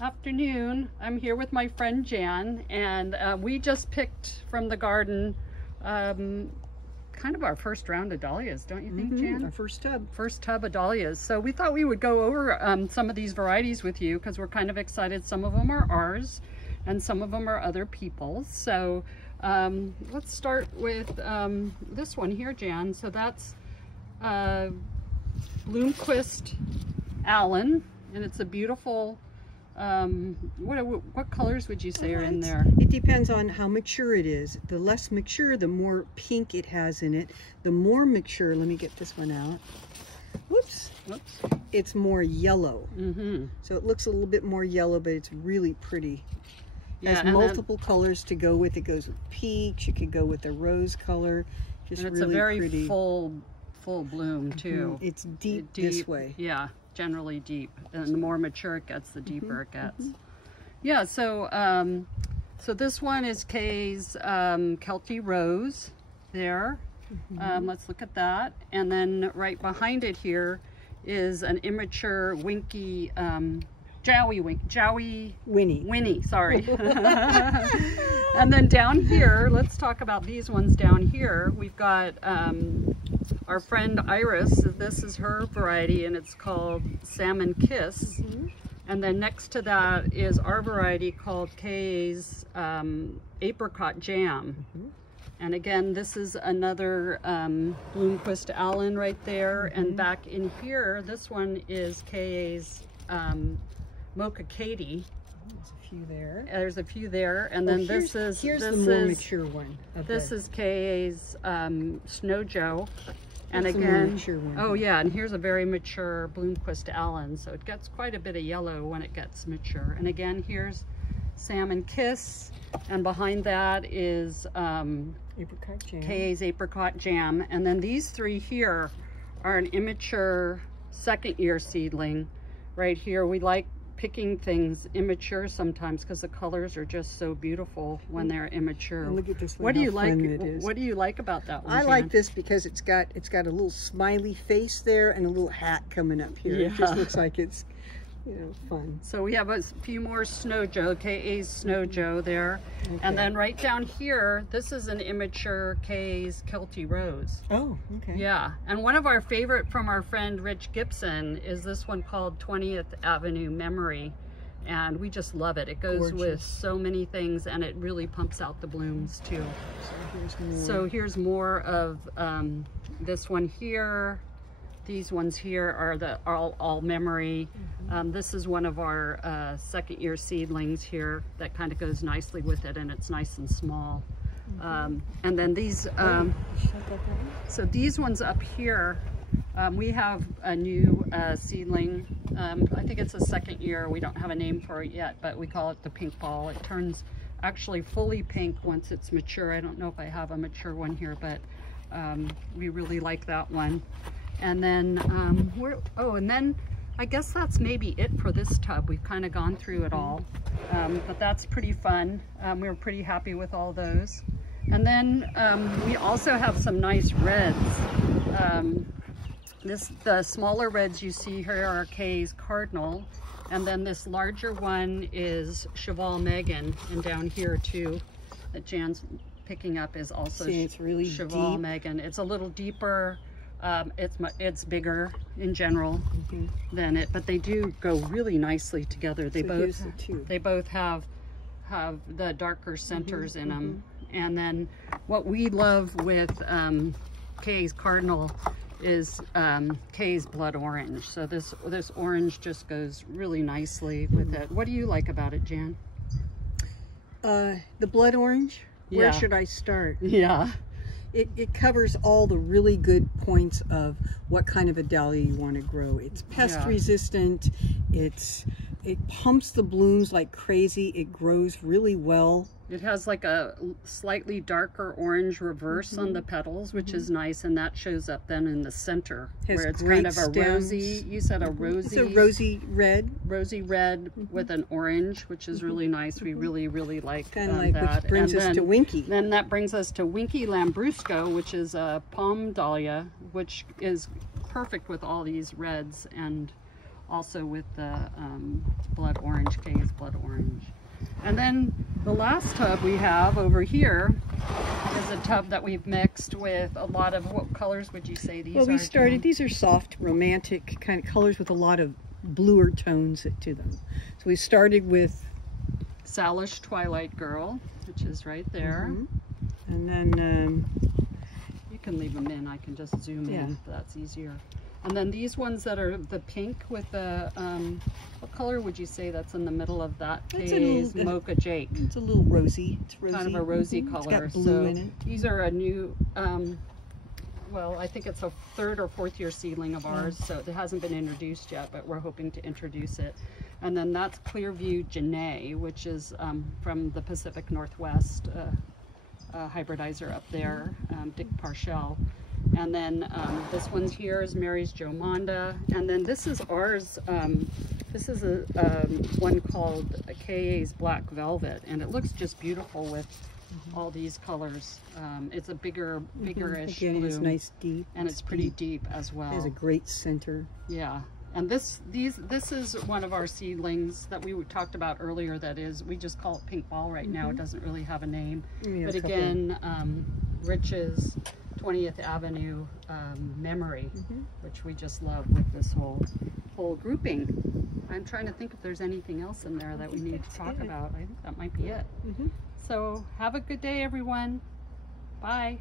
Afternoon. I'm here with my friend Jan, and we just picked from the garden kind of our first round of dahlias, don't you think, Jan? Our first tub. First tub of dahlias. So we thought we would go over some of these varieties with you because we're kind of excited. Some of them are ours and some of them are other people's. So let's start with this one here, Jan. So that's Bloomquist Allen, and it's a beautiful what colors would you say are in there? It depends on how mature it is. The less mature, the more pink it has in it. The more mature, let me get this one out. Whoops. It's more yellow. So it looks a little bit more yellow, but it's really pretty. It has multiple colors to go with. It goes with peach. You could go with a rose color. Just and it's really a very pretty. full bloom too. It's deep this way. Yeah. Generally deep, and the more mature it gets, the deeper it gets. Yeah, so so this one is Kay's Kelty Rose there. Let's look at that. And then right behind it here is an immature Winky Winnie, sorry. And then down here, let's talk about these ones down here. We've got our friend Iris. This is her variety and it's called Salmon Kiss. And then next to that is our variety called Kay's Apricot Jam. And again, this is another Bloomquist Allen right there. And back in here, this one is Kay's Mocha Katie. There's a few there. There's a few there, and then here's the more mature one. This is Kay's Snow Joe, and That's again, mature one. oh yeah, and here's a very mature Bloomquist Allen. So it gets quite a bit of yellow when it gets mature. And again, here's Salmon Kiss, and behind that is Apricot Jam. Kay's Apricot Jam, and then these three here are an immature second-year seedling. Right here, we like picking things immature sometimes because the colors are just so beautiful when they're immature. And look at this one. What do you like? What do you like about that one? I like this because it's got a little smiley face there and a little hat coming up here. Yeah. It just looks like it's, you know, fun. So we have a few more Snow Joe, Kay's Snow Joe there. And then right down here, this is an immature Kay's Kelty Rose. Oh, okay. Yeah, and one of our favorite from our friend Rich Gibson is this one called 20th Avenue Memory. And we just love it. It goes with so many things and it really pumps out the blooms too. So here's more of this one here. These ones here are all memory. This is one of our second-year seedlings here that kind of goes nicely with it, and it's nice and small. And then these, so these ones up here, we have a new seedling. I think it's a second year. We don't have a name for it yet, but we call it the pink ball. It turns actually fully pink once it's mature. I don't know if I have a mature one here, but we really like that one. And then, and then I guess that's maybe it for this tub. We've kind of gone through it all, but that's pretty fun. We were pretty happy with all those. And then we also have some nice reds. The smaller reds you see here are Kay's Cardinal, and then this larger one is Cheval Megan, and down here too, that Jan's picking up is also it's really Cheval deep. Megan. It's a little deeper. It's bigger in general than it, but they do go really nicely together. They both have the darker centers in them. And then what we love with Kay's Cardinal is Kay's Blood Orange. So this orange just goes really nicely with it. What do you like about it, Jan? The blood orange. Where Yeah. should I start? Yeah. It covers all the really good points of what kind of a dahlia you want to grow. It's pest resistant. It pumps the blooms like crazy. It grows really well. It has like a slightly darker orange reverse on the petals, which is nice, and that shows up then in the center where it's kind of a rosy. You said a rosy. It's a rosy red. Rosy red with an orange, which is really nice. We really like kind of like that. Which brings us to Winky. Then that brings us to Winky Lambrusco, which is a palm dahlia, which is perfect with all these reds and also with the blood orange, Kay's blood orange. And then the last tub we have over here is a tub that we've mixed with a lot of, what colors would you say these are? Well, these are soft, romantic kind of colors with a lot of bluer tones to them. So we started with Salish Twilight Girl, which is right there. And then you can leave them in. I can just zoom in if that's easier. And then these ones that are the pink with the, what color would you say that's in the middle of that? It's Mocha Jake. It's a little rosy. It's rosy. Kind of a rosy color. It's got blue in it. These are a new, well, I think it's a 3rd or 4th year seedling of ours, so it hasn't been introduced yet, but we're hoping to introduce it. And then that's Clearview Janae, which is from the Pacific Northwest, hybridizer up there, Dick Parshell. And then this one here is Mary's Jomonda. And then this is ours. This is a one called KA's Black Velvet, and it looks just beautiful with all these colors. It's a bigger-ish Again, blue. it's nice deep. And it's pretty deep as well. It has a great center. Yeah. And this is one of our seedlings that we talked about earlier. That is, we just call it Pink Ball right now. It doesn't really have a name. But again, Rich's 20th Avenue Memory, which we just love with this whole grouping. I'm trying to think if there's anything else in there that we need to talk about. I think that might be it. So have a good day, everyone. Bye.